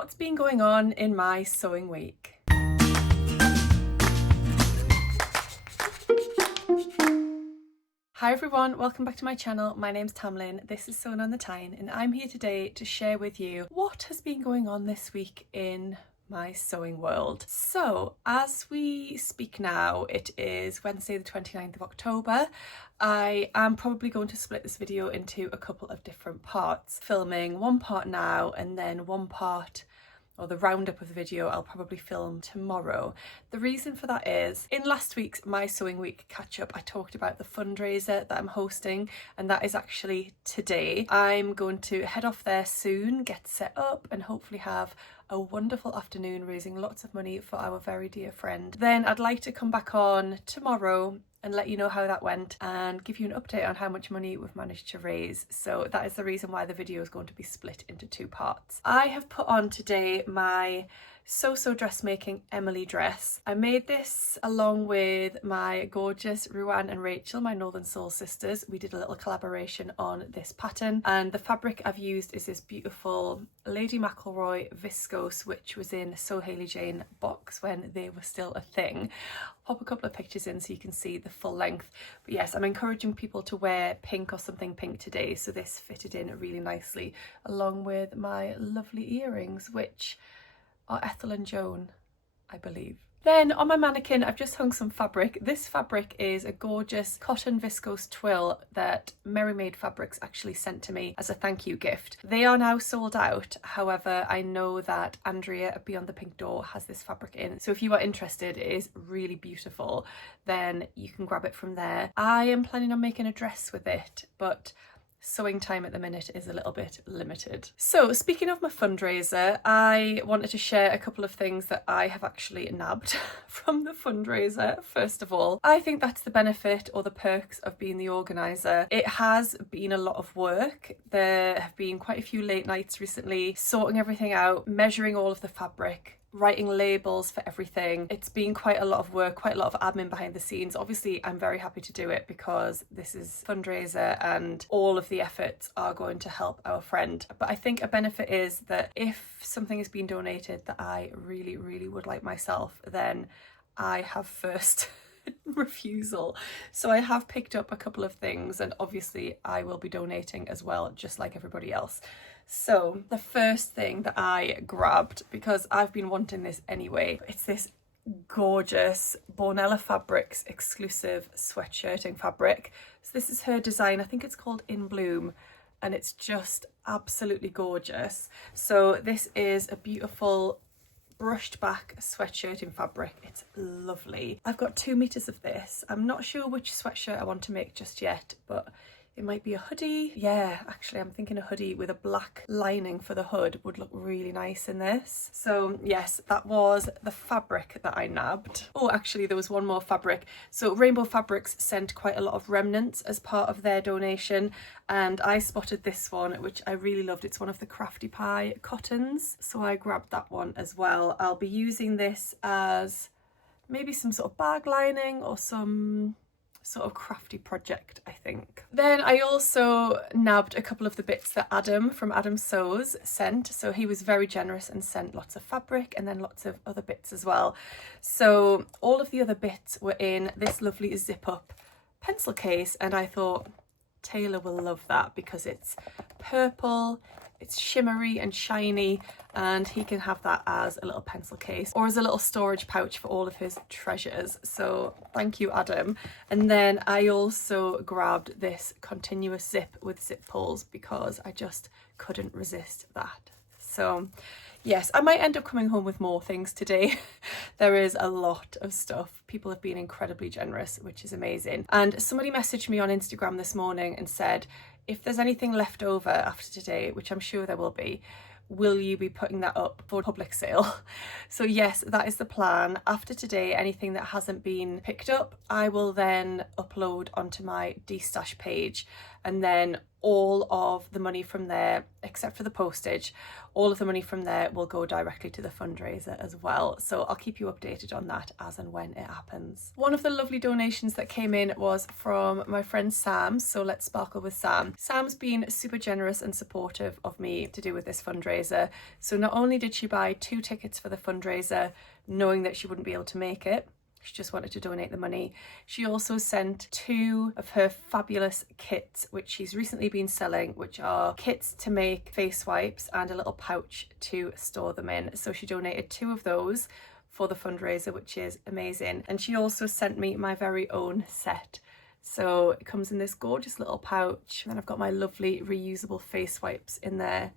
what's been going on in my sewing week? Hi everyone, welcome back to my channel. My name's Tamlin, this is Sewing on the Tyne, and I'm here today to share with you what has been going on this week in my sewing world. So as we speak now, it is Wednesday the 29th of October. I am probably going to split this video into a couple of different parts, filming one part now and then one part, or the roundup of the video, I'll probably film tomorrow. The reason for that is, in last week's My Sewing Week catch-up, I talked about the fundraiser that I'm hosting, and that is actually today. I'm going to head off there soon, get set up, and hopefully have a wonderful afternoon raising lots of money for our very dear friend. Then I'd like to come back on tomorrow and let you know how that went and give you an update on how much money we've managed to raise. So that is the reason why the video is going to be split into two parts. I have put on today my So Dressmaking Emily dress. I made this along with my gorgeous Ruan and Rachel, my Northern Soul sisters. We did a little collaboration on this pattern, and the fabric I've used is this beautiful Lady McElroy viscose, which was in So Hailey Jane box when they were still a thing. I'll pop a couple of pictures in so you can see the full length. But yes, I'm encouraging people to wear pink or something pink today, so this fitted in really nicely along with my lovely earrings, which are Ethel and Joan, I believe. Then on my mannequin, I've just hung some fabric. This fabric is a gorgeous cotton viscose twill that Merry Made Fabrics actually sent to me as a thank you gift. They are now sold out. However, I know that Andrea at Beyond the Pink Door has this fabric in. So if you are interested, it is really beautiful. Then you can grab it from there. I am planning on making a dress with it, but sewing time at the minute is a little bit limited. So speaking of my fundraiser, I wanted to share a couple of things that I have actually nabbed from the fundraiser. First of all, I think that's the benefit or the perks of being the organizer. It has been a lot of work. There have been quite a few late nights recently, sorting everything out, measuring all of the fabric, writing labels for everything. It's been quite a lot of work, quite a lot of admin behind the scenes. Obviously, I'm very happy to do it because this is a fundraiser and all of the efforts are going to help our friend. But I think a benefit is that if something is being donated that I really, really would like myself, then I have first refusal. So I have picked up a couple of things, and obviously I will be donating as well, just like everybody else. So the first thing that I grabbed, because I've been wanting this anyway, it's this gorgeous Bornella Fabrics exclusive sweatshirting fabric. So this is her design. I think it's called In Bloom, and it's just absolutely gorgeous. So this is a beautiful brushed back sweatshirting fabric. It's lovely. I've got 2 meters of this. I'm not sure which sweatshirt I want to make just yet, but it might be a hoodie. Yeah, actually I'm thinking a hoodie with a black lining for the hood would look really nice in this. So yes, that was the fabric that I nabbed. Oh, actually there was one more fabric. So Rainbow Fabrics sent quite a lot of remnants as part of their donation, and I spotted this one, which I really loved. It's one of the Crafty Pie cottons, so I grabbed that one as well. I'll be using this as maybe some sort of bag lining or some sort of crafty project, I think. Then I also nabbed a couple of the bits that Adam from Adam Sews sent. So he was very generous and sent lots of fabric and then lots of other bits as well. So all of the other bits were in this lovely zip up pencil case, and I thought Taylor will love that because it's purple, it's shimmery and shiny, and he can have that as a little pencil case or as a little storage pouch for all of his treasures. So thank you, Adam. And then I also grabbed this continuous zip with zip pulls because I just couldn't resist that. So yes, I might end up coming home with more things today. There is a lot of stuff. People have been incredibly generous, which is amazing. And somebody messaged me on Instagram this morning and said, if there's anything left over after today, which I'm sure there will be, will you be putting that up for public sale? So yes, that is the plan. After today, anything that hasn't been picked up, I will then upload onto my destash page, and then all of the money from there, except for the postage, all of the money from there will go directly to the fundraiser as well. So I'll keep you updated on that as and when it happens. One of the lovely donations that came in was from my friend Sam. So let's sparkle with Sam. Sam's been super generous and supportive of me to do with this fundraiser. So not only did she buy 2 tickets for the fundraiser, knowing that she wouldn't be able to make it, she just wanted to donate the money. She also sent 2 of her fabulous kits, which she's recently been selling, which are kits to make face wipes and a little pouch to store them in. So she donated 2 of those for the fundraiser, which is amazing. And she also sent me my very own set. So it comes in this gorgeous little pouch, and I've got my lovely reusable face wipes in there.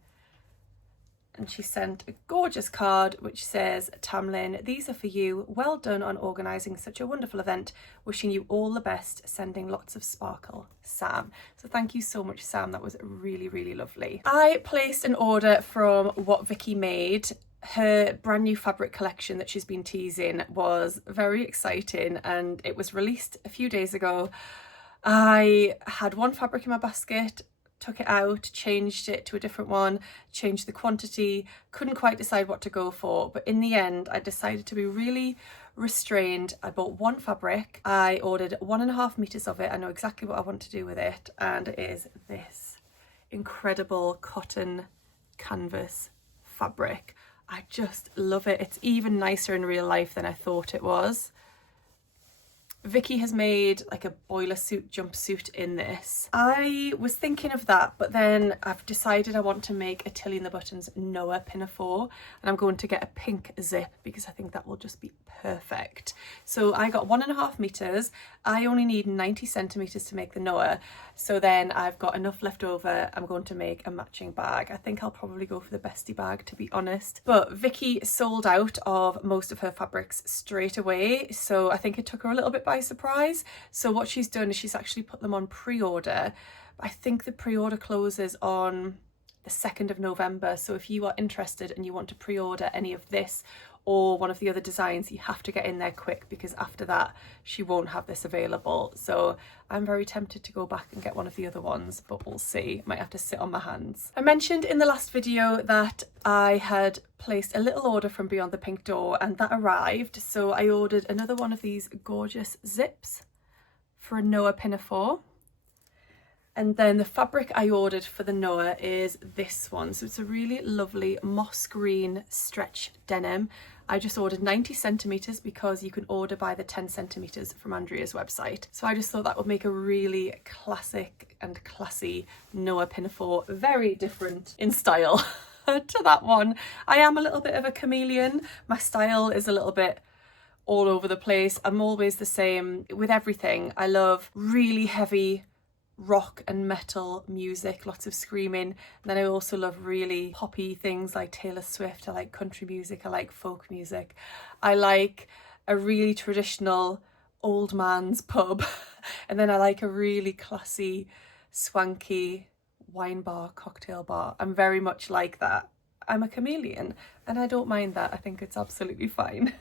And she sent a gorgeous card which says, "Tamlin, these are for you. Well done on organising such a wonderful event. Wishing you all the best. Sending lots of sparkle, Sam." So thank you so much, Sam. That was really, really lovely. I placed an order from what Vicki made. Her brand new fabric collection that she's been teasing was very exciting, and it was released a few days ago. I had one fabric in my basket, took it out, changed it to a different one, changed the quantity, couldn't quite decide what to go for, but in the end I decided to be really restrained. I bought 1 fabric, I ordered 1.5 meters of it. I know exactly what I want to do with it, and it is this incredible cotton canvas fabric. I just love it. It's even nicer in real life than I thought it was. Vicki has made like a boiler suit jumpsuit in this. I was thinking of that, but then I've decided I want to make a Tilly and the Buttons Noa pinafore, and I'm going to get a pink zip because I think that will just be perfect. So I got 1.5 meters. I only need 90 centimeters to make the Noa. So then I've got enough left over. I'm going to make a matching bag. I think I'll probably go for the bestie bag, to be honest. But Vicki sold out of most of her fabrics straight away. So I think it took her a little bit by surprise. So what she's done is she's actually put them on pre-order. I think the pre-order closes on the 2nd of November. So if you are interested and you want to pre-order any of this or one of the other designs, you have to get in there quick, because after that she won't have this available. So I'm very tempted to go back and get one of the other ones, but we'll see. Might have to sit on my hands. I mentioned in the last video that I had placed a little order from Beyond the Pink Door, and that arrived. So I ordered another one of these gorgeous zips for a Noa pinafore. And then the fabric I ordered for the Noa is this one. So it's a really lovely moss green stretch denim. I just ordered 90 centimeters because you can order by the 10 centimeters from Andrea's website. So I just thought that would make a really classic and classy Noa pinafore, very different in style to that one. I am a little bit of a chameleon. My style is a little bit all over the place. I'm always the same with everything. I love really heavy rock and metal music, lots of screaming. And then I also love really poppy things like Taylor Swift. I like country music, I like folk music. I like a really traditional old man's pub. And then I like a really classy, swanky wine bar, cocktail bar. I'm very much like that. I'm a chameleon and I don't mind that. I think it's absolutely fine.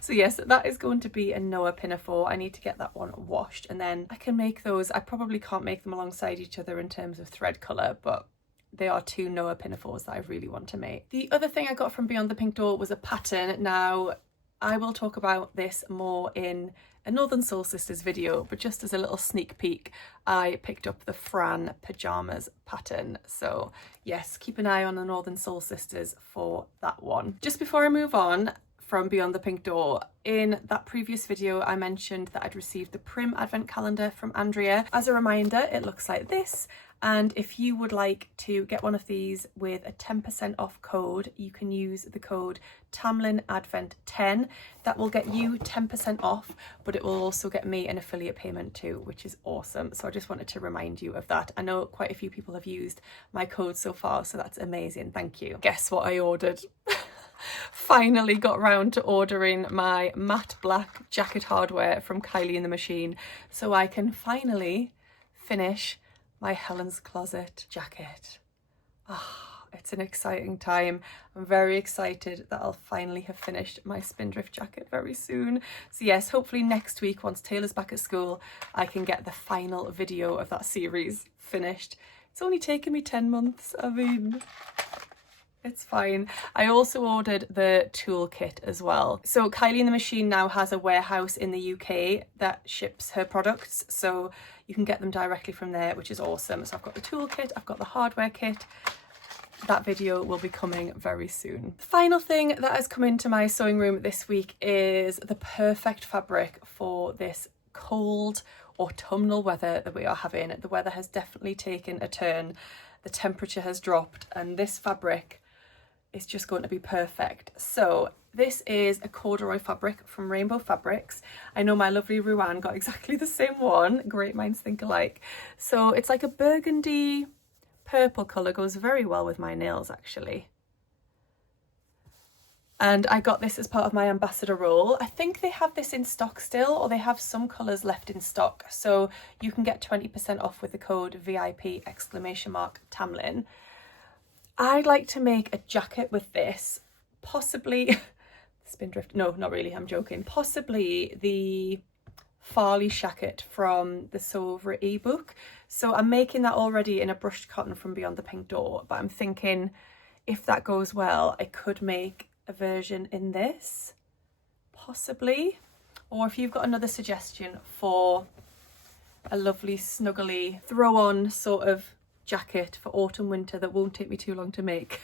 So yes, that is going to be a Noa pinafore. I need to get that one washed and then I can make those. I probably can't make them alongside each other in terms of thread colour, but they are 2 Noa pinafores that I really want to make. The other thing I got from Beyond the Pink Door was a pattern. Now, I will talk about this more in a Northern Soul Sisters video, but just as a little sneak peek, I picked up the Fran pyjamas pattern. So yes, keep an eye on the Northern Soul Sisters for that one. Just before I move on from Beyond the Pink Door, in that previous video I mentioned that I'd received the Prim Advent Calendar from Andrea. As a reminder, it looks like this. And if you would like to get one of these with a 10% off code, you can use the code TamlinAdvent10. That will get you 10% off, but it will also get me an affiliate payment too, which is awesome. So I just wanted to remind you of that. I know quite a few people have used my code so far, so that's amazing. Thank you. Guess what I ordered? Finally got round to ordering my matte black jacket hardware from Kylie and the Machine, so I can finally finish my Helen's Closet jacket. It's an exciting time. I'm very excited that I'll finally have finished my Spindrift jacket very soon. So yes, hopefully next week, once Taylor's back at school, I can get the final video of that series finished. It's only taken me 10 months. I mean, it's fine. I also ordered the toolkit as well. So Kylie in the Machine now has a warehouse in the UK that ships her products, so you can get them directly from there, which is awesome. So I've got the toolkit, I've got the hardware kit. That video will be coming very soon. The final thing that has come into my sewing room this week is the perfect fabric for this cold autumnal weather that we are having. The weather has definitely taken a turn. The temperature has dropped and this fabric is just going to be perfect. So this is a corduroy fabric from Rainbow Fabrics. I know my lovely Ruan got exactly the same one. Great minds think alike. So it's like a burgundy purple colour, goes very well with my nails actually. And I got this as part of my ambassador role. I think they have this in stock still, or they have some colours left in stock. So you can get 20% off with the code VIP !Tamlin. I'd like to make a jacket with this, possibly Spindrift, no, not really, I'm joking. Possibly the Farley shacket from the Sew Over It ebook. So I'm making that already in a brushed cotton from Beyond the Pink Door, but I'm thinking if that goes well, I could make a version in this, possibly. Or if you've got another suggestion for a lovely snuggly throw on sort of jacket for autumn winter that won't take me too long to make,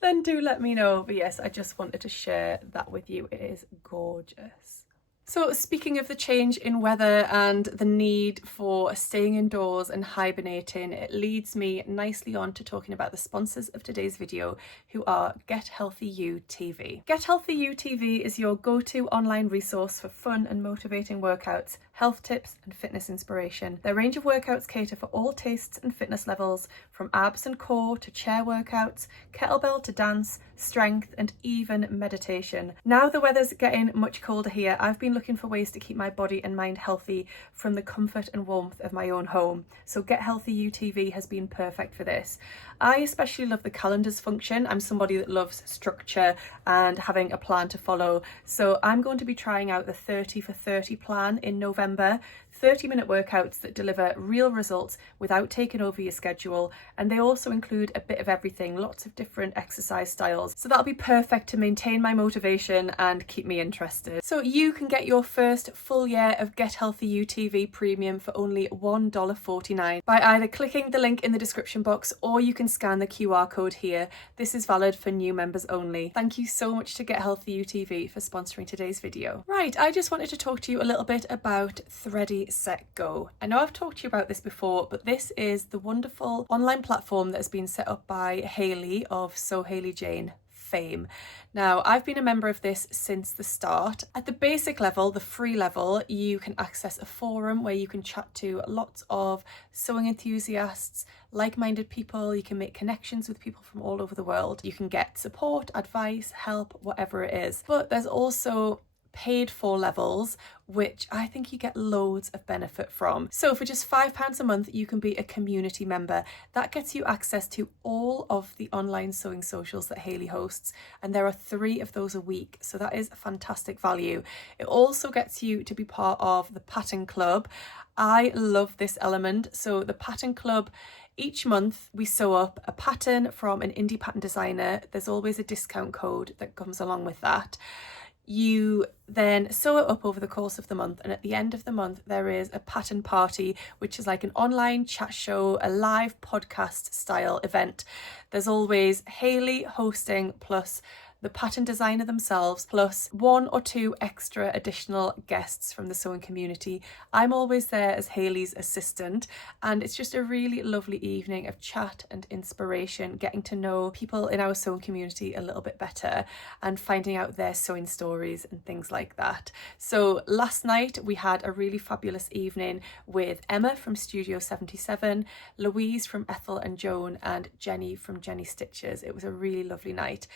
then do let me know. But yes, I just wanted to share that with you. It is gorgeous. So speaking of the change in weather and the need for staying indoors and hibernating, it leads me nicely on to talking about the sponsors of today's video, who are Get Healthy You TV. Get Healthy You TV is your go-to online resource for fun and motivating workouts, health tips and fitness inspiration. Their range of workouts cater for all tastes and fitness levels, from abs and core to chair workouts, kettlebell to dance, strength and even meditation. Now the weather's getting much colder here, I've been looking for ways to keep my body and mind healthy from the comfort and warmth of my own home. So Get Healthy You TV has been perfect for this. I especially love the calendars function. I'm somebody that loves structure and having a plan to follow. So I'm going to be trying out the 30 for 30 plan in November. 30-minute workouts that deliver real results without taking over your schedule, and they also include a bit of everything, lots of different exercise styles, so that'll be perfect to maintain my motivation and keep me interested. So you can get your first full year of Get Healthy You TV Premium for only $1.49 by either clicking the link in the description box, or you can scan the QR code here. This is valid for new members only. Thank you so much to Get Healthy You TV for sponsoring today's video. Right, I just wanted to talk to you a little bit about Thready Set Go. I know I've talked to you about this before, but this is the wonderful online platform that has been set up by Hayley of So Hayley Jane fame. Now, I've been a member of this since the start. At the basic level, the free level, you can access a forum where you can chat to lots of sewing enthusiasts, like-minded people. You can make connections with people from all over the world. You can get support, advice, help, whatever it is. But there's also paid for levels, which I think you get loads of benefit from. So for just £5 a month, you can be a community member. That gets you access to all of the online sewing socials that Hayley hosts, and there are 3 of those a week, so that is a fantastic value. It also gets you to be part of the Pattern Club. I love this element. So the Pattern Club, each month we sew up a pattern from an indie pattern designer. There's always a discount code that comes along with that. You then sew it up over the course of the month, and at the end of the month there is a pattern party, which is like an online chat show, a live podcast style event. There's always Hayley hosting, plus the pattern designer themselves, plus 1 or 2 extra additional guests from the sewing community. I'm always there as Hayley's assistant, and it's just a really lovely evening of chat and inspiration, getting to know people in our sewing community a little bit better and finding out their sewing stories and things like that. So last night we had a really fabulous evening with Emma from Studio 77, Louise from Ethel and Joan, and Jenny from Jenny Stitches. It was a really lovely night.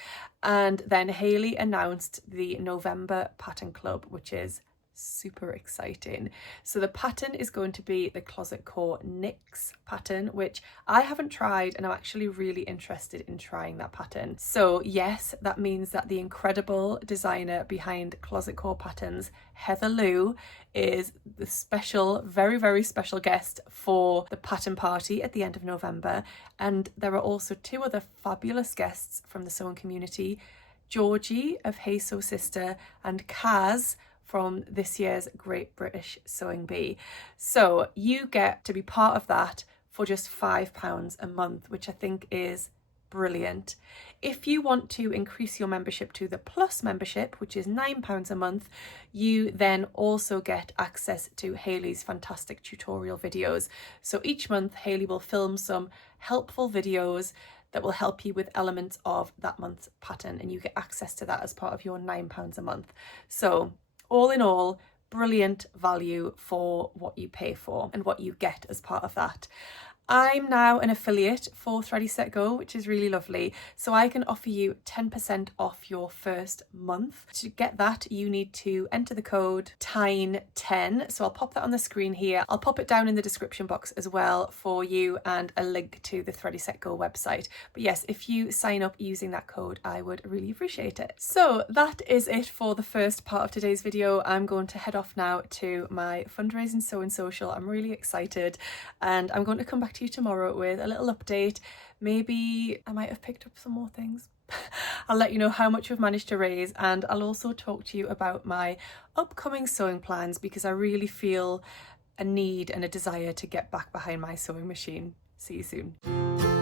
And then Hayley announced the November Pattern Club, which is super exciting. So the pattern is going to be the Closet Core Knits pattern, which I haven't tried, and I'm actually really interested in trying that pattern. So yes, that means that the incredible designer behind Closet Core Patterns, Heather Lou, is the special, very, very special guest for the pattern party at the end of November. And there are also 2 other fabulous guests from the sewing community, Georgie of Hey Sew Sister and Kaz from this year's Great British Sewing Bee. So you get to be part of that for just £5 a month, which I think is brilliant. If you want to increase your membership to the Plus membership, which is £9 a month, you then also get access to Hayley's fantastic tutorial videos. So each month Hayley will film some helpful videos that will help you with elements of that month's pattern, and you get access to that as part of your £9 a month. So all in all, brilliant value for what you pay for and what you get as part of that. I'm now an affiliate for Thready Set Go, which is really lovely. So I can offer you 10% off your first month. To get that, you need to enter the code TINE10. So I'll pop that on the screen here. I'll pop it down in the description box as well for you, and a link to the Thready Set Go website. But yes, if you sign up using that code, I would really appreciate it. So that is it for the first part of today's video. I'm going to head off now to my fundraising sewing social. I'm really excited, and I'm going to come back to you tomorrow with a little update. Maybe I might have picked up some more things. I'll let you know how much we've managed to raise, and I'll also talk to you about my upcoming sewing plans, because I really feel a need and a desire to get back behind my sewing machine. See you soon.